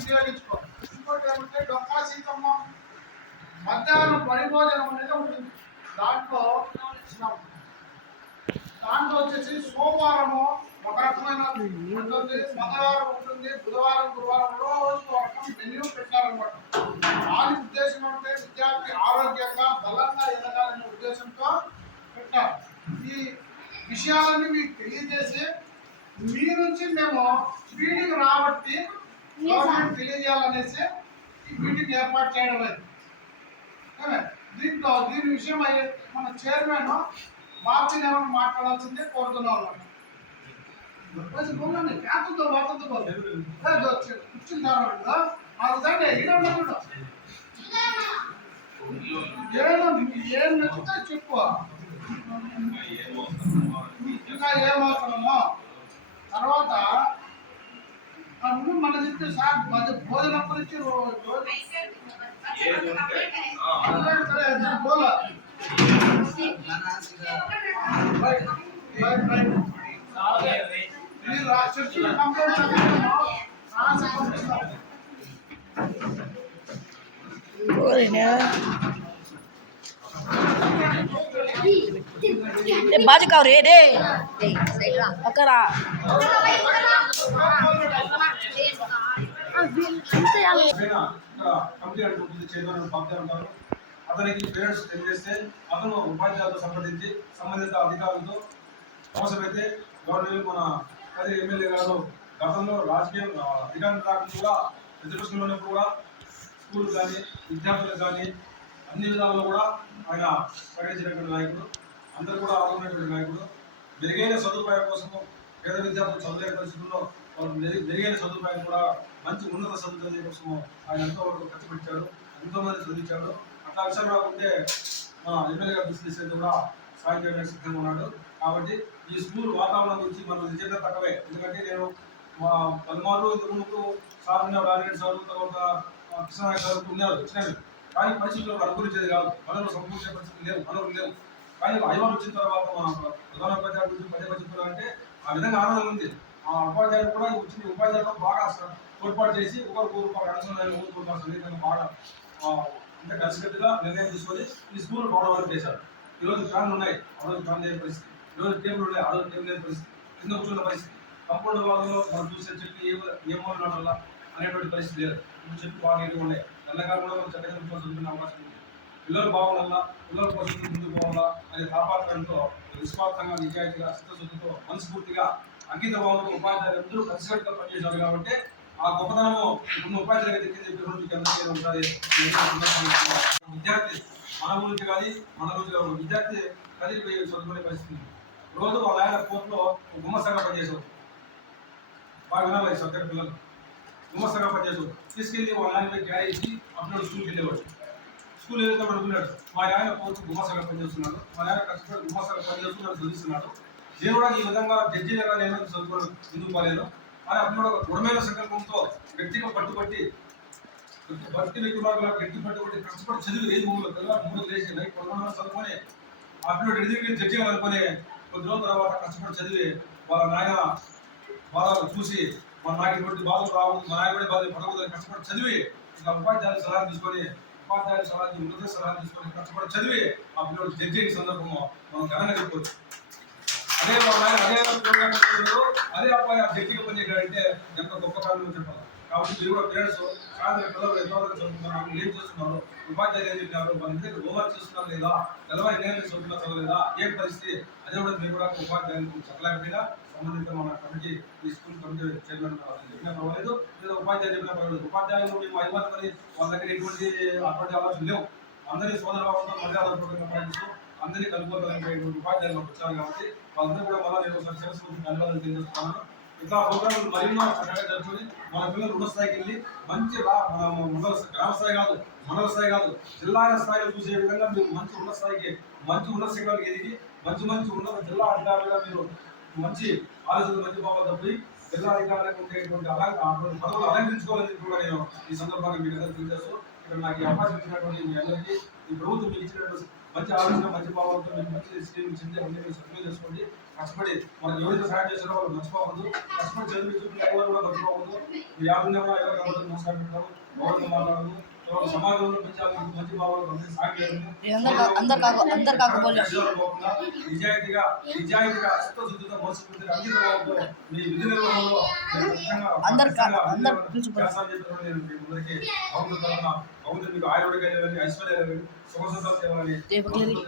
వినియోగించుకో ఇంకోటి ఏమంటే డొక్కా సీతమ్మ మధ్యాహ్నం పరిభోజనం అనేది ఉంటుంది దాంట్లో దాంట్లో వచ్చేసి సోమవారము ఒక రకమైన ఉంటుంది. మంగళవారం ఉంటుంది. బుధవారం గురువారం రోజు ఒక రకం మెన్యూ పెట్టారనమాట దాని ఉద్దేశం అంటే విద్యార్థి ఆరోగ్యంగా బలంగా ఎదగాలనే ఉద్దేశంతో పెట్టారు. ఈ విషయాలన్నీ మీకు తెలియజేసి మీ నుంచి మేము స్పీడింగ్ రాబట్టి గవర్నమెంట్ తెలియజేయాలనేసి ఈ మీటింగ్ ఏర్పాటు చేయడం ఏమే? దీంట్లో దీని విషయం అయ్యే మన చైర్మన్ బాబుని ఏమైనా మాట్లాడాల్సిందే కోరుతున్నాం అన్నమాట వచ్చి గోలండి కూర్చుని తర్వాత అది తండ్రి ఈడ ఏదో ఏం నచ్చితే చెప్పు. ఇంకా ఏమవుతున్నామో తర్వాత ఆ ముందు మన చెప్తే సార్ మధ్య భోజన గురించి రో- రోజు బోల రైట్ రైట్ అతనికి పేరెంట్స్ తెలియజేస్తే అతను ఉపాధ్యాయులతో సంప్రదించి సంబంధిత అధికారులతో అవసరమైతే గవర్నమెంట్ మన పది ఎమ్మెల్యే గారు గతంలో రాజకీయం ఆ, అధికారం రాకుండా కూడా ప్రతిపక్షంలో ఉన్నప్పుడు కూడా స్కూల్ కానీ విద్యార్థులకు కానీ అన్ని విధాల్లో కూడా ఆయన ప్రకటించినటువంటి నాయకుడు. అందరూ కూడా ఆదుకునేటువంటి నాయకుడు మెరుగైన సదుపాయం కోసము పేద విద్యార్థులు చదివే పరిస్థితుల్లో వాళ్ళు మెరుగైన సదుపాయం కూడా మంచి ఉన్నత సదుపాయం కోసము ఆయన ఎంతో వరకు ఖర్చు పెట్టాడు ఎంతో మంది చదివించాడు అట్లా విషయం రాకుంటే మా ఎమ్మెల్యే గారు దృష్టి చేసేది కూడా సాయం చేయడానికి సిద్ధంగా ఉన్నాడు. కాబట్టి ఈ స్కూల్ వాతావరణం గురించి మనం నిజంగా తక్కువే ఎందుకంటే నేను మా పదమారు ఇంతకుముందు సార్ ఉన్నారు రాజరెడ్డి సార్ తర్వాత ఆ, కృష్ణనాయక్ సార్ ఉన్నారు వచ్చినారు. కానీ పరిస్థితులు అనుకూలించేది కాదు. మనలో సమకూర్చే పరిస్థితులు లేవు మనలు లేవు. కానీ ఐవారు వచ్చిన తర్వాత మన ప్రధాన ఉపాధ్యాయుల గురించి పదే పదే చెప్పాలంటే ఆ విధంగా ఆనందం ఉంది. ఆ ఉపాధ్యాయులు కూడా వచ్చిన ఉపాధ్యాయులు బాగా స- తోడ్పాటు చేసి ఒకరికి ఒకరు అనుసంధానం బాగా అంటే కలిసికట్టుగా నిర్ణయం తీసుకొని ఈ స్కూల్ బాగా వరకు చేశారు. ఈ రోజు ఫ్యాన్లు ఉన్నాయి. ఆ రోజు ఫ్యాన్ లేని పరిస్థితి. ఈ రోజు టేబుల్ ఉన్నాయి. ఆ రోజు టేబుల్ లేని పరిస్థితి. కింద కూర్చున్న పరిస్థితి. కంపౌండ్ భాగంలో మనం చూసే చెట్టు ఏ ఏమో వల్ల అనేటువంటి పరిస్థితి లేదు. ఇప్పుడు చెట్టు బాగా ఉన్నాయి. తెల్లగా కూడా మనం చక్కగా కూర్చోవాల్సిన అవకాశం ఉంది. పిల్లలు బాగుండాలా పిల్లల కోసం ముందు పోవాలా అనే తాపాత్రంతో నిస్వార్థంగా నిజాయితీగా చిత్తశుద్ధితో మనస్ఫూర్తిగా అంకిత భావంతో ఉపాధ్యాయులు అందరూ కలిసికట్టుగా పనిచేశారు కాబట్టి ఆ గొప్పతనము ఉన్న ఉపాధ్యాయులు దగ్గర మీకు అందరికీ ఉంటుంది విద్యార్థి మన గురించి కానీ మన గురించి కాదు విద్యార్థి కదిలిపోయి చదువుకునే పరిస్థితి రోజు వాళ్ళ ఆయన కోర్టులో గుమ్మసంగా పనిచేసేవారు వాళ్ళు వినాలి సబ్జెక్ట్ పిల్లలు. గుమ్మసంగా పనిచేసేవారు తీసుకెళ్ళి వాళ్ళ ఆయన క్యారీ ఇచ్చి అప్పుడు స్కూల్కి వెళ్ళేవాడు. స్కూల్ ఏదైతే అనుకున్నాడు మా ఆయన కోర్టు గుమాసాగా పనిచేస్తున్నాడు మా ఆయన కష్టపడి గుమాసాగా పనిచేస్తున్నాడు చదివిస్తున్నాడు. నేను కూడా ఈ విధంగా జడ్జి దగ్గర నేను చదువుకోవడం ఎందుకు పోలేను అని అప్పుడు ఒక దృఢమైన సంకల్పంతో గట్టిగా పట్టుబట్టి భక్తి వ్యక్తులాగా గట్టి పట్టుబట్టి కష్టపడి చదివి ఏ మూడు పిల్లలు మూడు లేచి నైట్ పదకొండు చదువుకొని అప్పుడు ఎదిగి జడ్జి గారు అనుకుని కొద్ది రోజుల తర్వాత కష్టపడి చదివి వాళ్ళ నాయన బాధలు చూసి మన నాకు ఇటువంటి బాధలు రావు మా నాయకుడి కూడా బాధ పడకూడదని కష్టపడి చదివి ఇంకా ఉపాధ్యాయులు సలహా తీసుకొని ఉపాధ్యాయుల సలహా ఉన్నత సలహా తీసుకొని కష్టపడి చదివి ఆ పిల్లలు జడ్జి సందర్భంలో మనం ఘనంగా చెప్పుకోవచ్చు అదే వాళ్ళ అదే అదే అబ్బాయి ఆ జడ్జిగా పనిచేయడంటే ఎంత గొప్ప కారణం చెప్పాలి. కాబట్టి మీరు కూడా పేరెంట్స్ సాయంత్రం పిల్లలు ఎంతవరకు చదువుతున్నారు ఏం చేస్తున్నారు ఉపాధ్యాయులు ఏం చెప్పారు వాళ్ళ ఇంటికి హోంవర్క్ చేస్తున్నారు లేదా తెల్లవారు ఎన్ని చదువుతున్నారు చదవలేదా ఏ పరిస్థితి అదే కూడా మీరు కూడా ఉపాధ్యాయులకు చెప్పలేకపోయినా సంబంధిత మన కమిటీ ఈ స్కూల్ కమిటీ చైర్మన్ చెప్పినా పర్వాలేదు లేదా ఉపాధ్యాయులు చెప్పినా పర్వాలేదు. ఉపాధ్యాయులు మేము అభిమానమని వాళ్ళ దగ్గర ఎటువంటి అటువంటి ఆలోచన లేవు. అందరి సోదర భావంతో మర్యాదపూర్వకంగా పాటిస్తూ అందరికీ కలుపుకోవాలని ఉపాధ్యాయులు మాకు వచ్చారు కాబట్టి వాళ్ళందరూ కూడా మళ్ళీ నేను ఒకసారి శిరస్సు ధన్యవాదాలు తెలియజేస్తున్నాను. ఇట్లా ప్రోగ్రాములు మరెన్నో చక్కగా జరుపుకొని మన పిల్లలు ఉన్న స్థాయికి వెళ్ళి మంచి మండల స్థాయి- గ్రామ స్థాయి కాదు మండల స్థాయి కాదు జిల్లా స్థాయిలో చూసే విధంగా మీరు మంచి ఉన్న స్థాయికి మంచి ఉన్న శిఖరాలకు ఎదిగి మంచి మంచి ఉన్నత జిల్లా అధికారులుగా మీరు మంచి ఆలోచనలు మంచి బాగా తప్పి జిల్లా అధికారులకు ఉండేటువంటి అలా అటువంటి పదవులు అలంకరించుకోవాలని కూడా నేను ఈ సందర్భాన్ని మీకు అందరూ తెలియజేస్తూ ఇక్కడ నాకు ఈ అవకాశం ఇచ్చినటువంటి మీ అందరికీ ఈ ప్రభుత్వం మీకు ఇచ్చినటువంటి మంచి ఆలోచన మంచి భావాలతో మీకు మంచి స్కీమ్ ఇచ్చింది అన్ని మీరు సద్వినియోగం చేసుకోండి. కష్టపడి మనకు ఎవరైతే సహాయం చేశారో వాళ్ళు మర్చిపోవద్దు. కష్టపడి చదివి చూపి ఎవరు కూడా మర్చిపోవద్దు. మీరు యాభై కూడా ఎవరు పెట్టడం గౌరవంగా మాట్లాడము తర్వాత సమాజంలో మంచి మంచి భావాలు నిజాయితీగా నిజాయితీగా చిత్తశుద్ధితో మోసపూర్తిగా అంకితభావంతో మీ విధి నిర్వహణలో అందరు అందరు పిలుచుకో. చేస్తానని